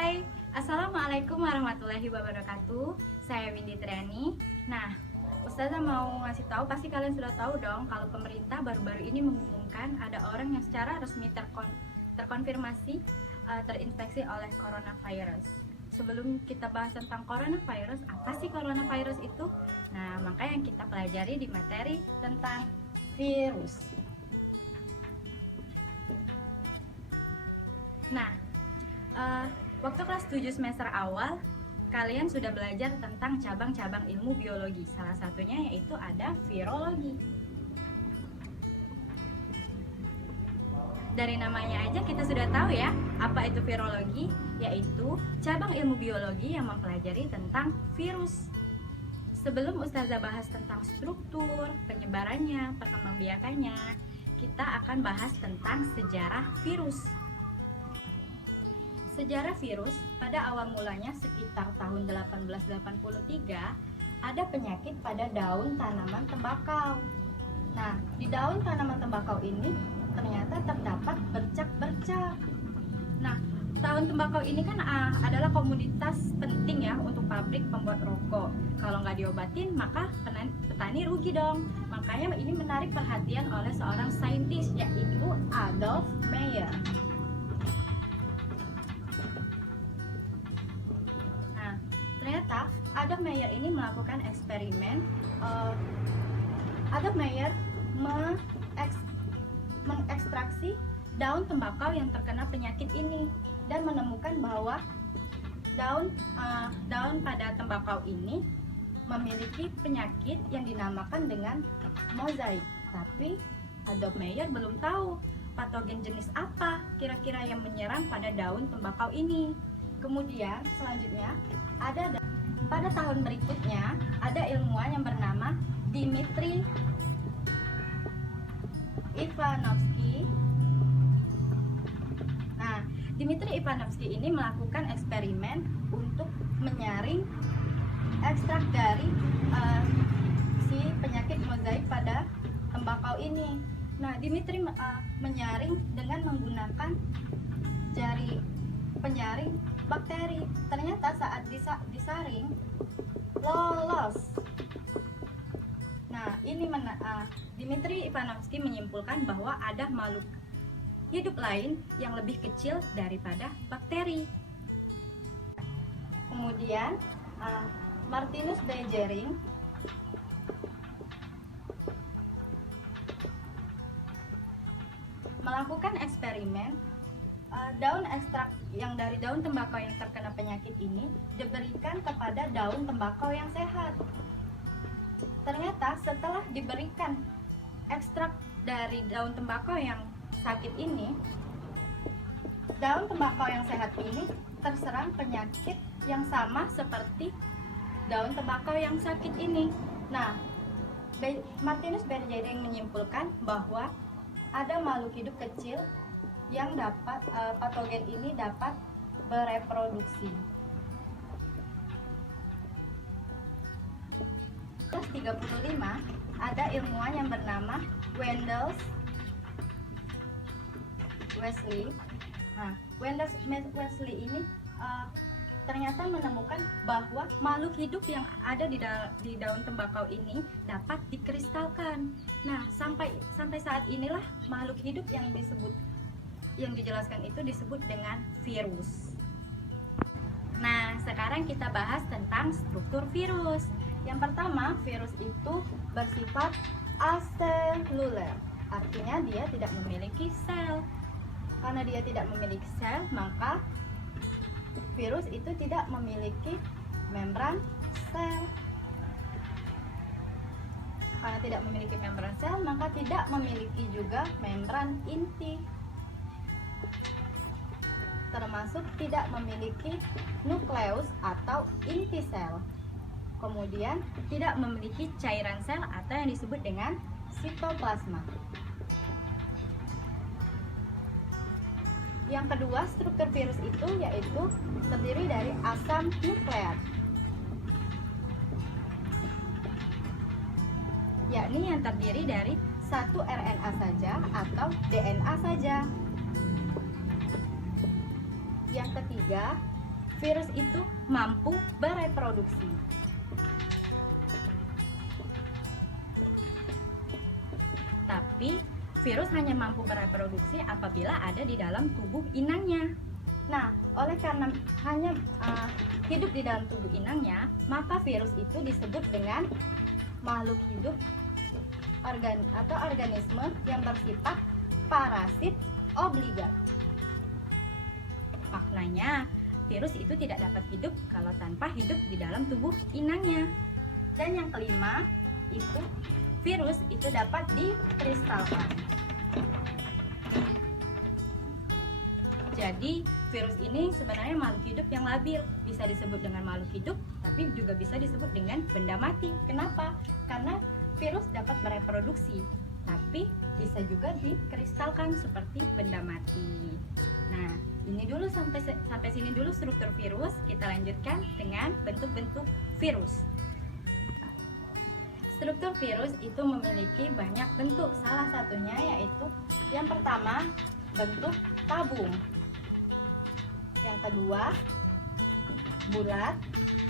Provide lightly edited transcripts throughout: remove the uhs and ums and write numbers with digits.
Hai, Assalamualaikum warahmatullahi wabarakatuh. Saya Windy Triani. Nah, Ustazah mau ngasih tahu, pasti kalian sudah tahu dong kalau pemerintah baru-baru ini mengumumkan ada orang yang secara resmi terkonfirmasi terinfeksi oleh coronavirus. Sebelum kita bahas tentang coronavirus, apa sih coronavirus itu? Nah, maka yang kita pelajari di materi tentang virus. Nah, waktu kelas 7 semester awal, kalian sudah belajar tentang cabang-cabang ilmu biologi. Salah satunya yaitu ada virologi. Dari namanya aja kita sudah tahu ya, apa itu virologi? Yaitu cabang ilmu biologi yang mempelajari tentang virus. Sebelum Ustazah bahas tentang struktur, penyebarannya, perkembangbiakannya, kita akan bahas tentang sejarah virus. Sejarah virus pada awal mulanya sekitar tahun 1883 ada penyakit pada daun tanaman tembakau. Nah, di daun tanaman tembakau ini ternyata terdapat bercak-bercak. Nah, daun tembakau ini kan adalah komoditas penting ya untuk pabrik pembuat rokok. Kalau nggak diobatin maka petani rugi dong. Makanya ini menarik perhatian oleh seorang saintis yaitu Adolf Meyer. Ternyata Adolf Meyer ini melakukan eksperimen. Adolf Meyer mengekstraksi daun tembakau yang terkena penyakit ini dan menemukan bahwa daun pada tembakau ini memiliki penyakit yang dinamakan dengan mozaik. Tapi Adolf Meyer belum tahu patogen jenis apa kira-kira yang menyerang pada daun tembakau ini. Kemudian selanjutnya pada tahun berikutnya ada ilmuwan yang bernama Dmitri Ivanovsky. Nah, Dmitri Ivanovsky ini melakukan eksperimen untuk menyaring ekstrak dari si penyakit mozaik pada tembakau ini. Nah, Dmitri menyaring dengan menggunakan jari penyaring bakteri. Ternyata saat disaring lolos. Nah, ini Dmitri Ivanovsky menyimpulkan bahwa ada makhluk hidup lain yang lebih kecil daripada bakteri. Kemudian Martinus Beijering melakukan eksperimen. Daun ekstrak yang dari daun tembakau yang terkena penyakit ini diberikan kepada daun tembakau yang sehat. Ternyata setelah diberikan ekstrak dari daun tembakau yang sakit ini, daun tembakau yang sehat ini terserang penyakit yang sama seperti daun tembakau yang sakit ini. Nah, Martinus Beijering menyimpulkan bahwa ada makhluk hidup kecil yang dapat patogen ini dapat bereproduksi. 1935 ada ilmuwan yang bernama Wendell Wesley. Nah, Wendell Wesley ini ternyata menemukan bahwa makhluk hidup yang ada di daun tembakau ini dapat dikristalkan. Nah, sampai saat inilah makhluk hidup yang dijelaskan itu disebut dengan virus. Nah, sekarang kita bahas tentang struktur virus. Yang pertama, virus itu bersifat aseluler. Artinya dia tidak memiliki sel. Karena dia tidak memiliki sel, maka virus itu tidak memiliki membran sel. Karena tidak memiliki membran sel, maka tidak memiliki juga membran inti. Termasuk tidak memiliki nukleus atau inti sel. Kemudian tidak memiliki cairan sel atau yang disebut dengan sitoplasma. Yang kedua, struktur virus itu yaitu terdiri dari asam nukleat, yakni yang terdiri dari satu RNA saja atau DNA saja. Yang ketiga, virus itu mampu bereproduksi. Tapi virus hanya mampu bereproduksi apabila ada di dalam tubuh inangnya. Nah, oleh karena hanya hidup di dalam tubuh inangnya, maka virus itu disebut dengan makhluk hidup atau organisme yang bersifat parasit obligat. Maknanya, virus itu tidak dapat hidup kalau tanpa hidup di dalam tubuh inangnya. Dan yang kelima, itu virus itu dapat dikristalkan. Jadi, virus ini sebenarnya makhluk hidup yang labil. Bisa disebut dengan makhluk hidup, tapi juga bisa disebut dengan benda mati. Kenapa? Karena virus dapat bereproduksi, tapi bisa juga dikristalkan seperti benda mati. Nah, ini dulu sampai sini dulu struktur virus. Kita lanjutkan dengan bentuk-bentuk virus. Struktur virus itu memiliki banyak bentuk. Salah satunya yaitu yang pertama, bentuk tabung. Yang kedua, bulat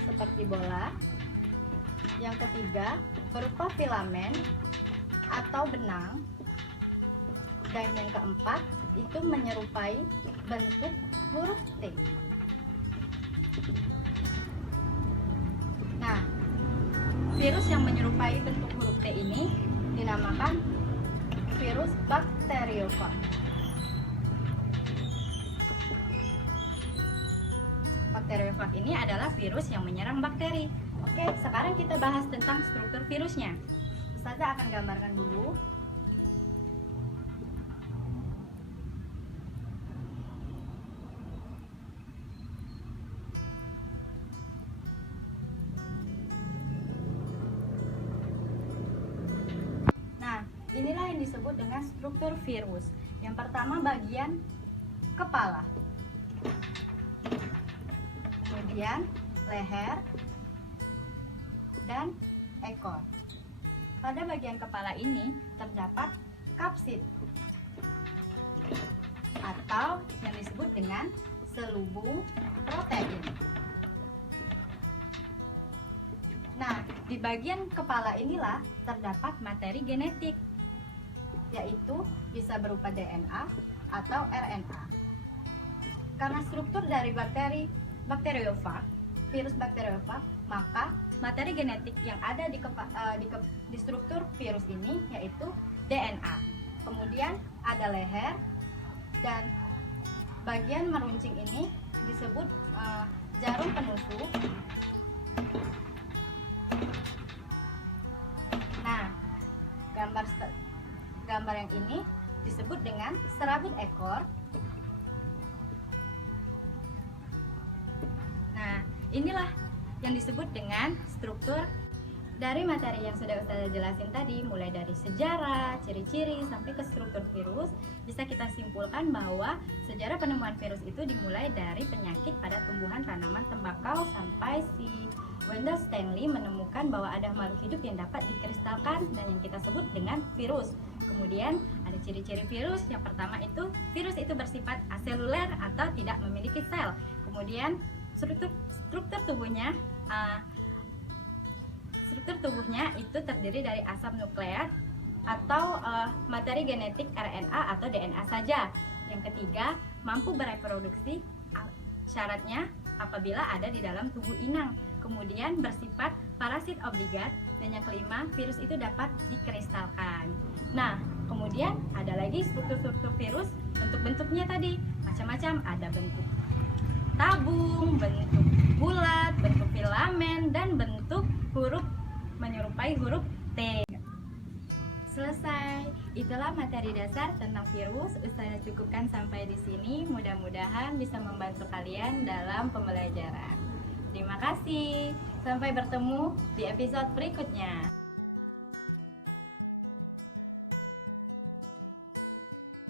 seperti bola. Yang ketiga, berupa filamen atau benang. Dan yang keempat, itu menyerupai bentuk huruf T. Nah, virus yang menyerupai bentuk huruf T ini dinamakan virus bakteriofag. Bakteriofag ini adalah virus yang menyerang bakteri. Oke, sekarang kita bahas tentang struktur virusnya. Ustazah akan gambarkan dulu. Nah, inilah yang disebut dengan struktur virus. Yang pertama, bagian kepala. Kemudian leher dan ekor. Pada bagian kepala ini terdapat kapsid atau yang disebut dengan selubung protein. Nah, di bagian kepala inilah terdapat materi genetik, yaitu bisa berupa DNA atau RNA. Karena struktur dari bakteriofag, virus bakteriofag, maka materi genetik yang ada di struktur virus ini yaitu DNA. Kemudian ada leher, dan bagian meruncing ini disebut jarum penusuk. Nah, gambar yang ini disebut dengan serabut ekor. Nah, inilah yang disebut dengan struktur dari materi yang sudah Ustazah jelasin tadi, mulai dari sejarah, ciri-ciri, sampai ke struktur virus. Bisa kita simpulkan bahwa sejarah penemuan virus itu dimulai dari penyakit pada tumbuhan tanaman tembakau sampai si Wendell Stanley menemukan bahwa ada makhluk hidup yang dapat dikristalkan dan yang kita sebut dengan virus. Kemudian ada ciri-ciri virus. Yang pertama itu virus itu bersifat aseluler atau tidak memiliki sel. Kemudian struktur tubuhnya itu terdiri dari asam nukleat atau materi genetik RNA atau DNA saja. Yang ketiga, mampu bereproduksi, syaratnya apabila ada di dalam tubuh inang. Kemudian bersifat parasit obligat, dan yang kelima, virus itu dapat dikristalkan. Nah, kemudian ada lagi struktur-struktur virus. Bentuk-bentuknya tadi macam-macam, ada bentuk tabung, bentuk bulat, bentuk filamen, dan bentuk huruf menyerupai huruf T. Selesai. Itulah materi dasar tentang virus. Ustazah cukupkan sampai di sini. Mudah-mudahan bisa membantu kalian dalam pembelajaran. Terima kasih. Sampai bertemu di episode berikutnya.